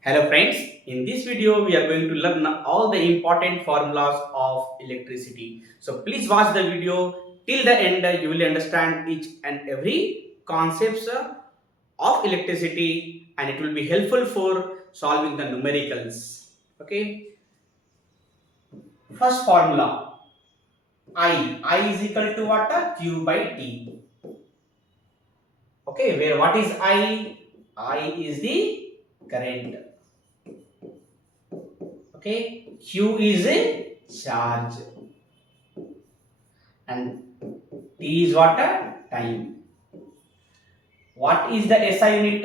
Hello friends, in this video we are going to learn all the important formulas of electricity. So please watch the video till the end. You will understand each and every concepts of electricity and it will be helpful for solving the numericals. Okay, first formula I is equal to what? Q by T. Okay, where what is I? I is the current. Okay, Q is a charge and T is what? Time. What is the SI unit?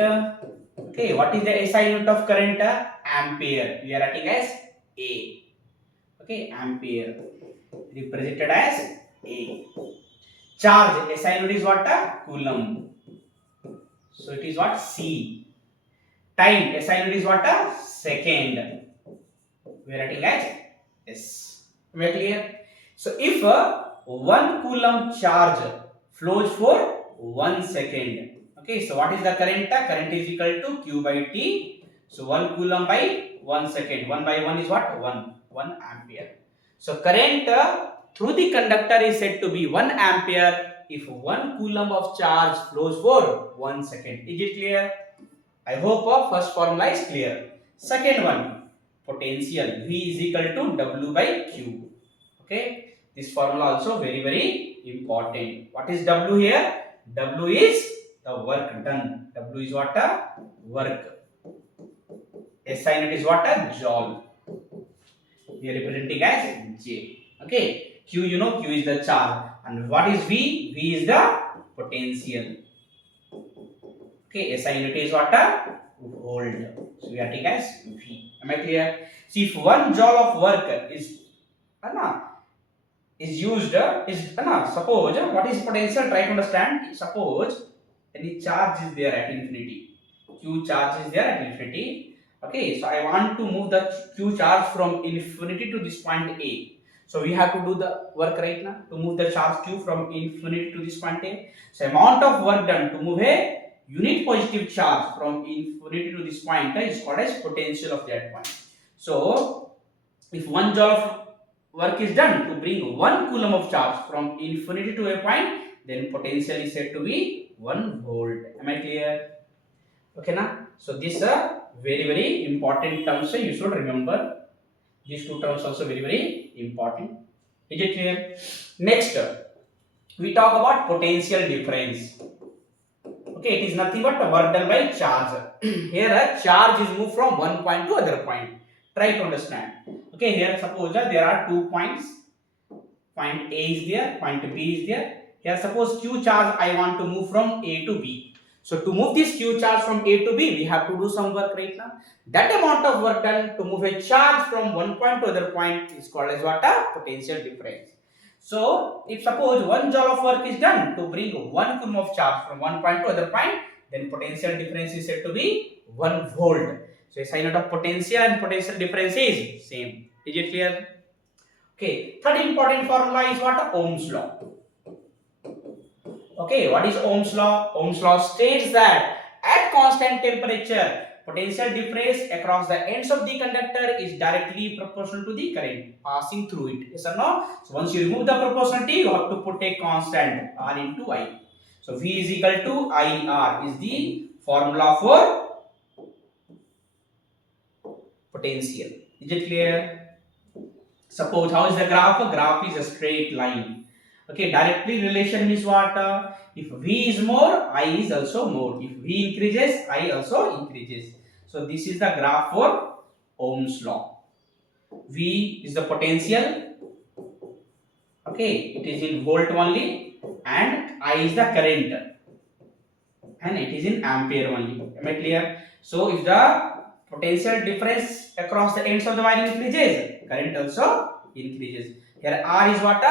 Okay, what is the SI unit of current? Ampere. We are writing as A. Okay, ampere represented as A. Charge SI unit is what? Coulomb. So it is what? C. Time SI unit is what? Second. We are writing as S. Very clear? So if 1 coulomb charge flows for 1 second. Okay, so what is the current? Current is equal to Q by T. So 1 coulomb by 1 second. 1 by 1 is what? 1 ampere. So current through the conductor is said to be 1 ampere if 1 coulomb of charge flows for 1 second. Is it clear? I hope first formula is clear. Second one, potential V is equal to W by Q. Okay, this formula also very important. What is W here? W is the work done. W is what? Work. SI unit is what? Joule. We are representing as J. Okay, Q, you know, Q is the charge. And what is V? V is the potential. Okay, SI unit is what? Volt. So we are taking as V. Am I clear? See, if 1 joule of work is used, suppose what is potential? Try to understand. Suppose any charge is there at infinity. Q charge is there at infinity. Okay, so I want to move the Q charge from infinity to this point A. So we have to do the work right now to move the charge Q from infinity to this point A. So amount of work done to move a unit positive charge from infinity to this point is called as potential of that point. So if 1 joule of work is done to bring 1 coulomb of charge from infinity to a point, then potential is said to be 1 volt. Am I clear? Okay, now. So these are very important terms. So you should remember these two terms also very important. Is it clear? Next, we talk about potential difference. Okay, it is nothing but work done by charge. Here a charge is moved from one point to other point. Try to understand. Okay, here suppose there are 2 points. Point A is there, point B is there. Here suppose Q charge I want to move from A to B. So to move this Q charge from A to B, we have to do some work right now. That amount of work done to move a charge from one point to other point is called as what? A potential difference. So if suppose 1 joule of work is done to bring 1 coulomb of charge from one point to other point, then potential difference is said to be 1 volt. So SI unit of potential and potential difference is same. Is it clear? Okay, third important formula is what? Ohm's law. Okay, what is Ohm's law? Ohm's law states that at constant temperature, potential difference across the ends of the conductor is directly proportional to the current passing through it. Yes or no? So once you remove the proportionality, you have to put a constant R into I. So V is equal to IR is the formula for potential. Is it clear? Suppose how is the graph? A graph is a straight line. Okay, directly relation means what? If V is more, I is also more. If V increases, I also increases. So this is the graph for Ohm's law. V is the potential. Okay, it is in volt only, and I is the current, and it is in ampere only. Am I clear? So if the potential difference across the ends of the wire increases, current also increases. Here R is what?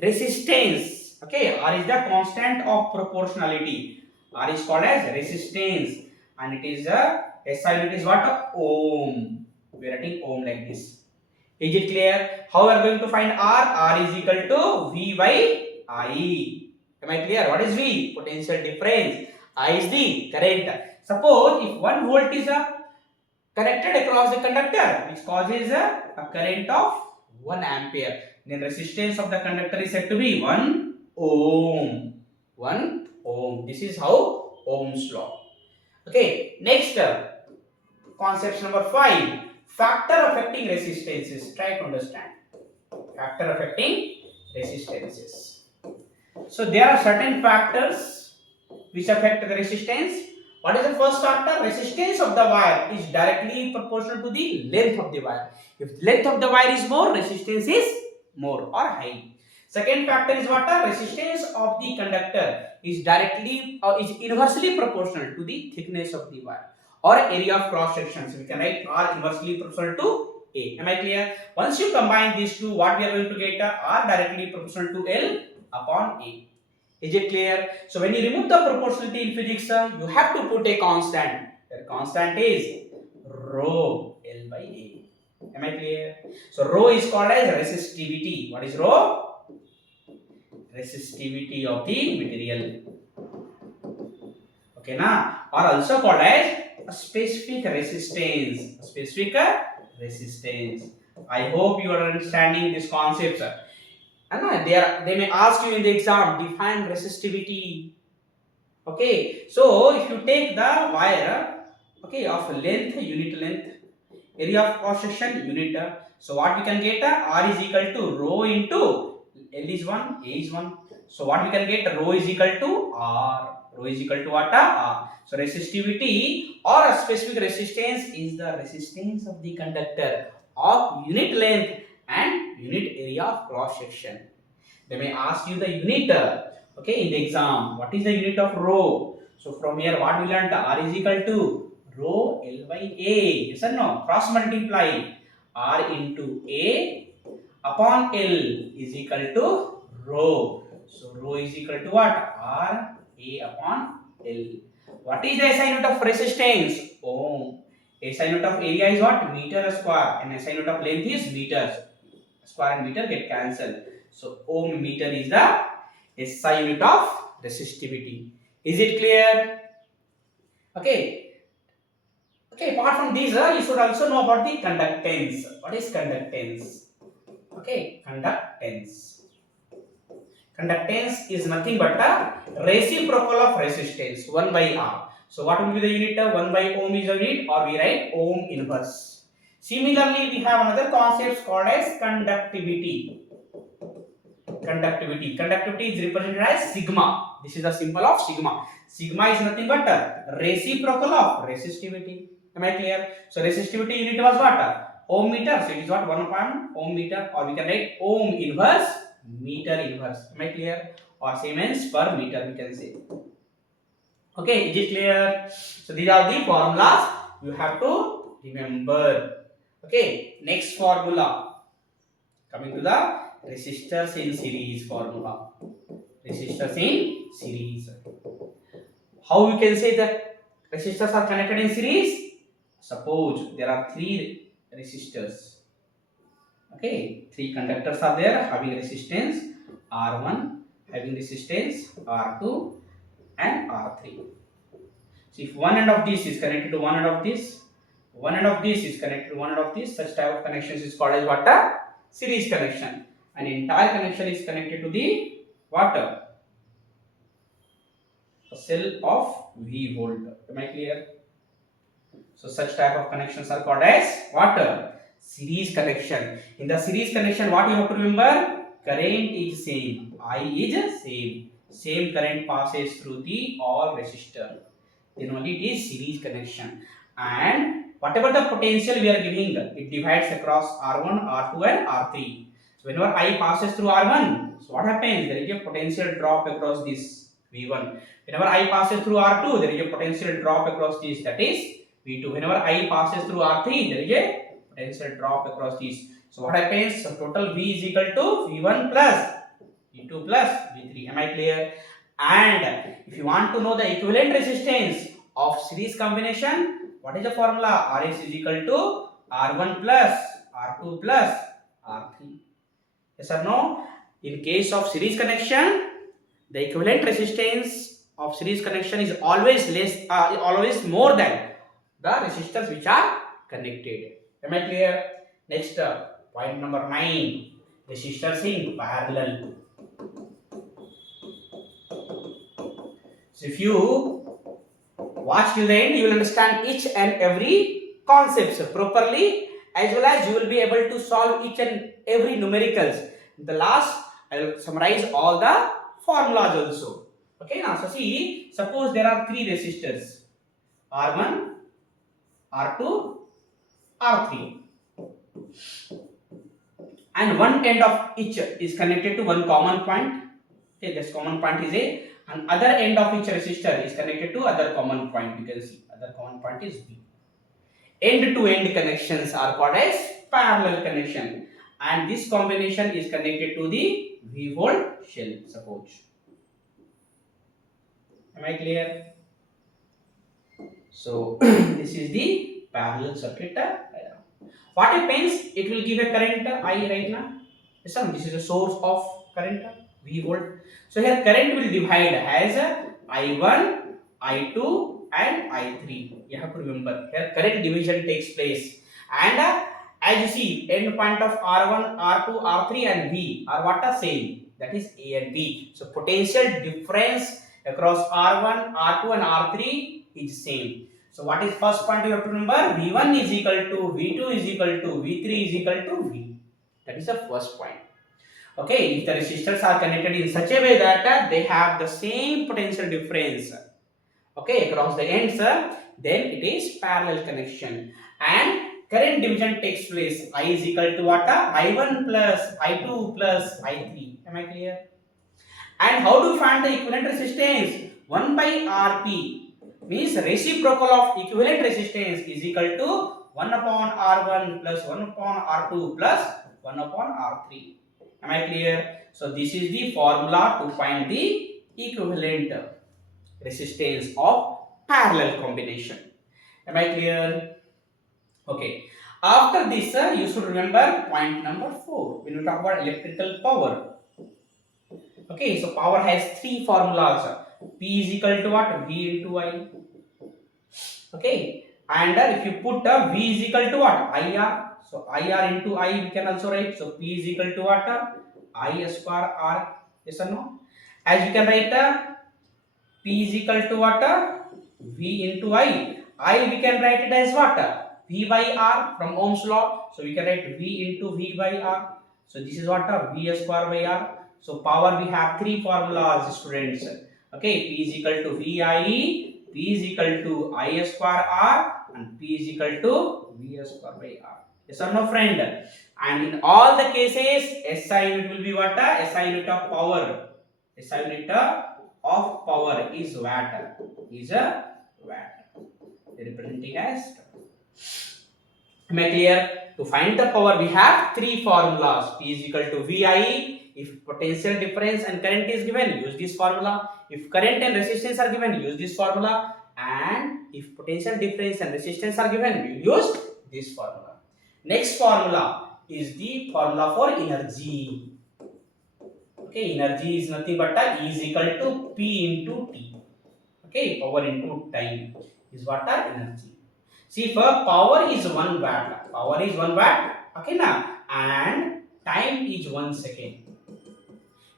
Resistance. Okay, R is the constant of proportionality. R is called as resistance, and it is a SI unit is what? Ohm. We are writing ohm like this. Is it clear? How we are going to find R? R is equal to V by I. Am I clear? What is V? Potential difference. I is the current. Suppose if 1 volt is a connected across the conductor, which causes a current of 1 ampere. Then resistance of the conductor is said to be 1 ohm. 1 ohm. This is how Ohm's law. Okay, next concept number 5. Factor affecting resistances. Try to understand. Factor affecting resistances. So there are certain factors which affect the resistance. What is the first factor? Resistance of the wire is directly proportional to the length of the wire. If length of the wire is more, resistance is more or high. Second factor is what? Resistance of the conductor is directly or is inversely proportional to the thickness of the wire or area of cross section. So we can write R inversely proportional to A. Am I clear? Once you combine these two, what we are going to get? R directly proportional to L upon A. Is it clear? So when you remove the proportionality in physics, you have to put a constant. The constant is rho L by A. Am I clear? So rho is called as resistivity. What is rho? Resistivity of the material. Okay, now, or also called as a specific resistance. A specific resistance. I hope you are understanding these concepts. And they may ask you in the exam, define resistivity. Okay, so if you take the wire, okay, of length, unit length, area of cross section, unit. So what we can get? R is equal to rho into L is 1, A is 1. So what we can get? Rho is equal to R. Rho is equal to what? R. So resistivity or a specific resistance is the resistance of the conductor of unit length and unit area of cross section. They may ask you the unit, okay, in the exam. What is the unit of rho? So from here, what we learned? R is equal to rho L by A. Yes or no? Cross multiply R into A upon L is equal to rho. So rho is equal to what? R A upon L. What is the SI unit of resistance? Ohm. SI unit of area is what? Meter square. And SI unit of length is meters. Square and meter get cancelled. So ohm meter is the SI unit of resistivity. Is it clear? Okay. Okay, apart from these, you should also know about the conductance. What is conductance? Okay, conductance. Conductance is nothing but a reciprocal of resistance, 1 by R. So what will be the unit? 1 by ohm is a unit, or we write ohm inverse. Similarly, we have another concept called as conductivity. Conductivity is represented as sigma. This is the symbol of sigma. Sigma is nothing but a reciprocal of resistivity. Am I clear? So resistivity unit was what? Ohm meter. So it is what? 1 upon ohm meter, or we can write ohm inverse meter inverse. Am I clear? Or Siemens per meter we can say. Okay, is it clear? So these are the formulas you have to remember. Okay, next formula. Coming to the resistors in series formula. Resistors in series. How we can say that resistors are connected in series? Suppose there are 3 resistors. Okay, 3 conductors are there having resistance R1, having resistance R2 and R3. So if one end of this is connected to one end of this, one end of this is connected to one end of this, such type of connections is called as what? Series connection. An entire connection is connected to the what? A cell of V volt. Am I clear? So such type of connections are called as what? Series connection. In the series connection, what you have to remember? Current is same. I is same. Same current passes through the all resistor. Then only it is series connection. And whatever the potential we are giving, it divides across R1, R2 and R3. So whenever I passes through R1, so what happens? There is a potential drop across this V1. Whenever I passes through R2, there is a potential drop across this, that is V2. Whenever I passes through R3, there is a potential drop across this. So what happens? So total V is equal to V1 plus V2 plus V3. Am I clear? And if you want to know the equivalent resistance of series combination, what is the formula? Rs is equal to R1 plus R2 plus R3. Yes or no? In case of series connection, the equivalent resistance of series connection is always always more than the resistors which are connected. Am I clear? Next, point number 9. Resistors in parallel. So if you watch till the end, you will understand each and every concepts properly, as well as you will be able to solve each and every numericals. In the last, I will summarize all the formulas also. Okay, now so see, suppose there are three resistors, R1, R2, R3, and one end of each is connected to one common point. Okay, this common point is A, and other end of each resistor is connected to other common point. You can see other common point is B. End to end connections are called as parallel connection, and this combination is connected to the V volt shell, suppose. Am I clear? So this is the parallel circuit diagram. What happens? It will give a current I right now. Yes, sir. This is a source of current V volt. So here current will divide as I1, I2 and I3. You have to remember here current division takes place, and as you see end point of R1, R2, R3 and V are what are same, that is A and B. So potential difference across R1, R2 and R3 is same. So what is first point you have to remember? V1 is equal to V2 is equal to V3 is equal to V. That is the first point. Okay, if the resistors are connected in such a way that they have the same potential difference, okay, across the ends, then it is parallel connection, and current division takes place. I is equal to what? I1 plus I2 plus I3. Am I clear? And how do we find the equivalent resistance? 1 by Rp means reciprocal of equivalent resistance is equal to 1 upon R1 plus 1 upon R2 plus 1 upon R3. Am I clear? So this is the formula to find the equivalent resistance of parallel combination. Am I clear? Okay. After this, you should remember point number 4 when we talk about electrical power. Okay, so power has three formulas. P is equal to what? V into I. Okay, and if you put V is equal to what? IR. So IR into I we can also write. So P is equal to what? I square R. Yes or no? As you can write P is equal to what? V into I. I we can write it as what? V by R from Ohm's law. So we can write V into V by R. So this is what? V square by R. So power we have three formulas, students. Okay, P is equal to VIE, P is equal to I square R, and P is equal to V square by R. Yes or no, friend? And in all the cases, SI unit will be what? SI unit of power. SI unit of power is watt. Is a watt. Representing as. Am I clear? To find the power, we have three formulas. P is equal to VIE. If potential difference and current is given, use this formula. If current and resistance are given, use this formula. And if potential difference and resistance are given, we use this formula. Next formula is the formula for energy. Okay, energy is nothing but E is equal to P into T. Okay, power into time is what are energy. See, for power is 1 watt. Power is 1 watt. Okay, now, and time is 1 second.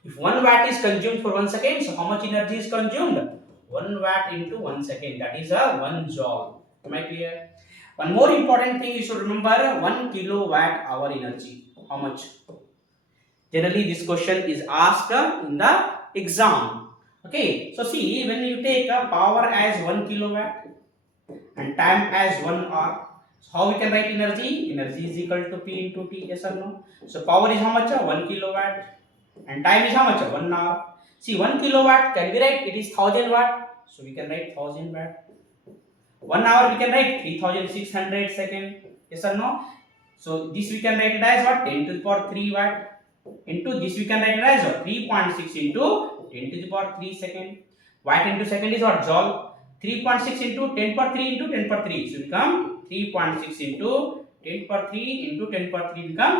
If 1 watt is consumed for 1 second, so how much energy is consumed? 1 watt into 1 second. That is a 1 joule. Am I clear? One more important thing you should remember: 1 kilowatt hour energy. How much? Generally, this question is asked in the exam. Okay, so see, when you take a power as 1 kilowatt and time as 1 hour, so how we can write energy? Energy is equal to P into T. Yes or no? So power is how much? 1 kilowatt. And time is how much? 1 hour. See, 1 kilowatt can be write it is 1000 watt. So we can write 1000 watt. 1 hour we can write 3600 second. Yes or no? So this we can write it as what? 10 to the power 3 watt. Into this we can write it as what? 3.6 into 10 to the power 3 second. Watt into second is what? Joule. 3.6 into 10 power 3 into 10 power 3. So become 3.6 into 10 power 3 into 10 power 3 become